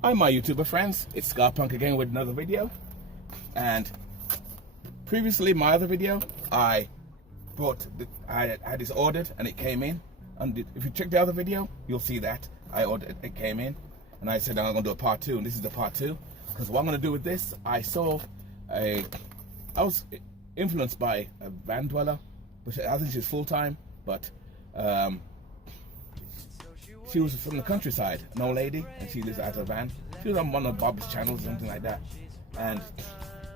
Hi my YouTuber friends, it's Scarpunk again with another video. And previously my other video, I had this ordered and it came in. And if you check the other video, you'll see that I ordered it came in. And I said I'm gonna do a part 2, and this is the part 2. Because what I'm gonna do with this, I was influenced by a van dweller, which I think she's full-time, but she was from the countryside, an old lady, and she lives out of a van. She was on one of Bob's channels, something like that. And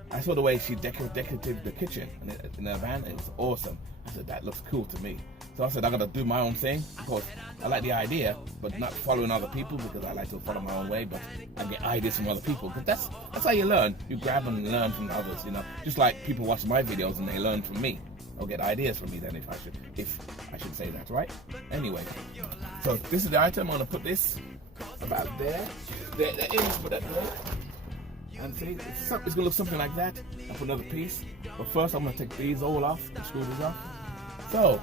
I saw the way she decorated the kitchen in her van. It was awesome. I said, that looks cool to me. So I said, I gotta do my own thing, because I like the idea, but not following other people, because I like to follow my own way, but I get ideas from other people, because that's how you learn. You grab and learn from others, you know. Just like people watch my videos and they learn from me, or get ideas from me then, if I should say that, right? Anyway, so this is the item. I'm gonna put this about there. There it is, put that there. And see, it's gonna look something like that. I put another piece, but first I'm gonna take these all off and screw these off. So,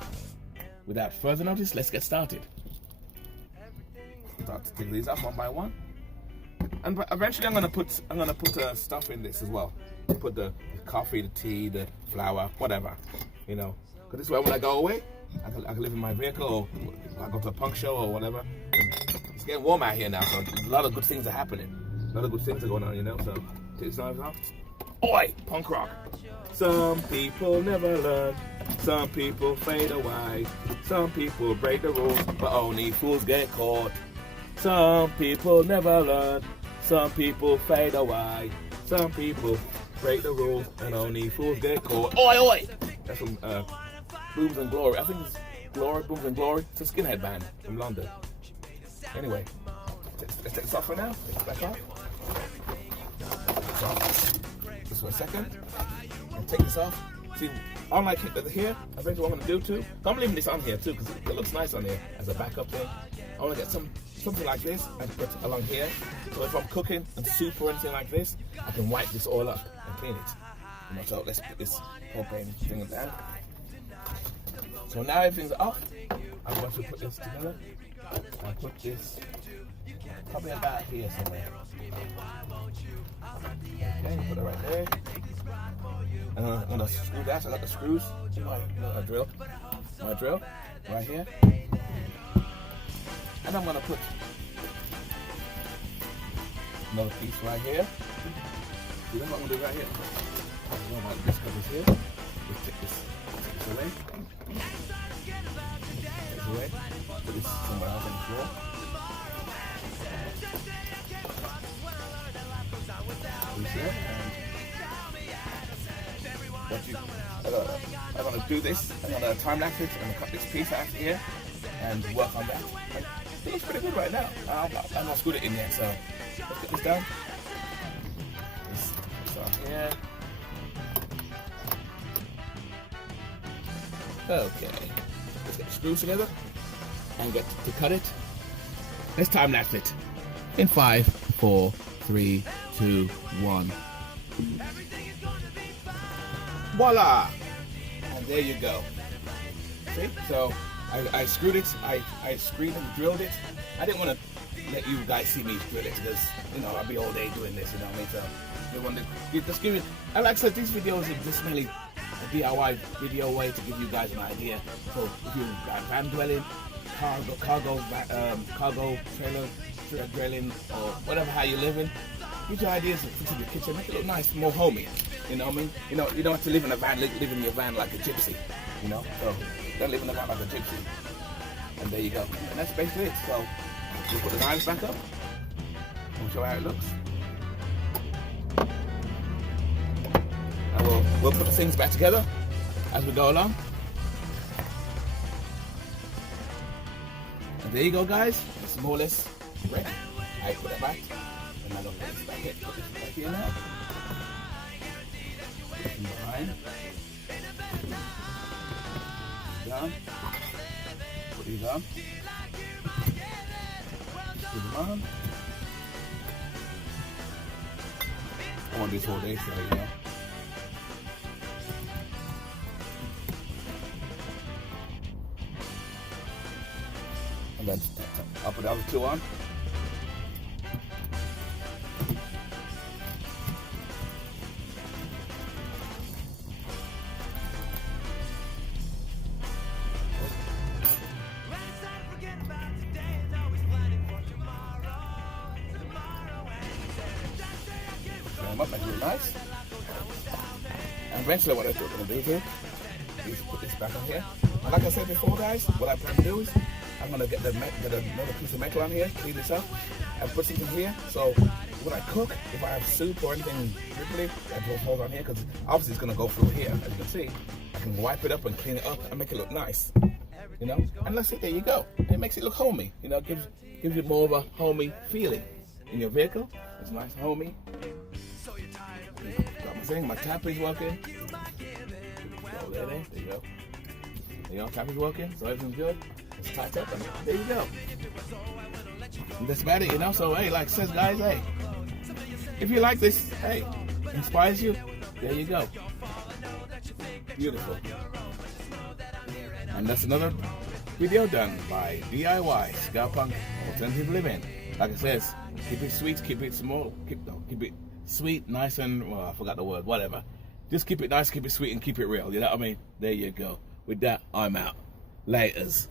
without further notice, let's get started. Start to take these off one by one, and eventually I'm gonna put stuff in this as well. Put the coffee, the tea, the flour, whatever, you know. Because this way, when I go away, I can live in my vehicle, or I go to a punk show or whatever. It's getting warm out here now, so a lot of good things are happening. A lot of good things are going on, you know. So take the knives off. Oi, punk rock. Some people never learn. Some people fade away. Some people break the rules, but only fools get caught. Some people never learn. Some people fade away. Some people break the rules, and only fools get caught. Oi, oi! That's from Booms and Glory. I think it's Glory, Booms and Glory. It's a skinhead band from London. Anyway, let's take this off for now. Take it back off. Just for a second. And take this off. See, unlike here, I think what I'm going to do too, I'm leaving this on here too, because it looks nice on here as a backup thing. I want to get something like this and put along here. So if I'm cooking and soup or anything like this, I can wipe this all up and clean it. You know, so let's put this propane thing down. So now everything's off, I'm going to put this together. I'll put this probably about here somewhere. Okay, put it right there. And I'm going to screw that. I got the screws. My drill right here. And I'm going to put another piece right here. You know what I'm going to do right here? This covers here. Let's take this away. Take this away. Put this somewhere else on the floor. I'm going to do this. I'm going to time lapse it and cut this piece out here and work on that. And it looks pretty good right now. I've not screwed it in yet, so let's get this done. This on here. Okay, let's get the screws together and get to cut it. Let's time lapse it in 5, 4, 3, 2, 1. Voila! And there you go. See? So I screwed it. I screwed and drilled it. I didn't want to let you guys see me drill it because, you know, I'll be all day doing this, you know what I mean? So they want to just give it. And like I said, these videos are just mainly a DIY video way to give you guys an idea. So if you're van dwelling, cargo trailer drilling, or whatever, how you're living, get your ideas into the kitchen, make it look nice, more homey. You know what I mean? You know, you don't have to live in a van, live in your van like a gypsy. You know, so don't live in a van like a gypsy. And there you go. And that's basically it. So we'll put the knives back up and show how it looks. And we'll put the things back together as we go along. And there you go, guys. It's more or less ready. I put it back, and I don't put this back here. Put this back here now. Put it behind. Down. Put these on. Put them on. I want this all day, so you know. And then I'll put the other two on. them up, make it look nice. And eventually what I'm going to do here is put this back on here. And like I said before, guys, what I plan to do is I'm going to get another piece of metal on here, clean this up, and put something here. So when I cook, if I have soup or anything dripply, I put holes on here, because obviously it's going to go through here, as you can see. I can wipe it up and clean it up and make it look nice, you know. And that's it, there you go. It makes it look homey, you know, gives you more of a homey feeling in your vehicle. It's nice, homey. Got my thing, my tap is working. So there you go. There you go, tap is working, so everything's good. It's tight up, and there you go. And that's about it, you know. So hey, like it says, guys, hey, if you like this, hey, inspires you, there you go. Beautiful. And that's another video done by DIY Ska Punk Alternative Living. Like it says, keep it sweet, keep it small, keep it sweet, nice, and well, I forgot the word, whatever. Just keep it nice, keep it sweet, and keep it real. You know what I mean? There you go. With that, I'm out. Laters.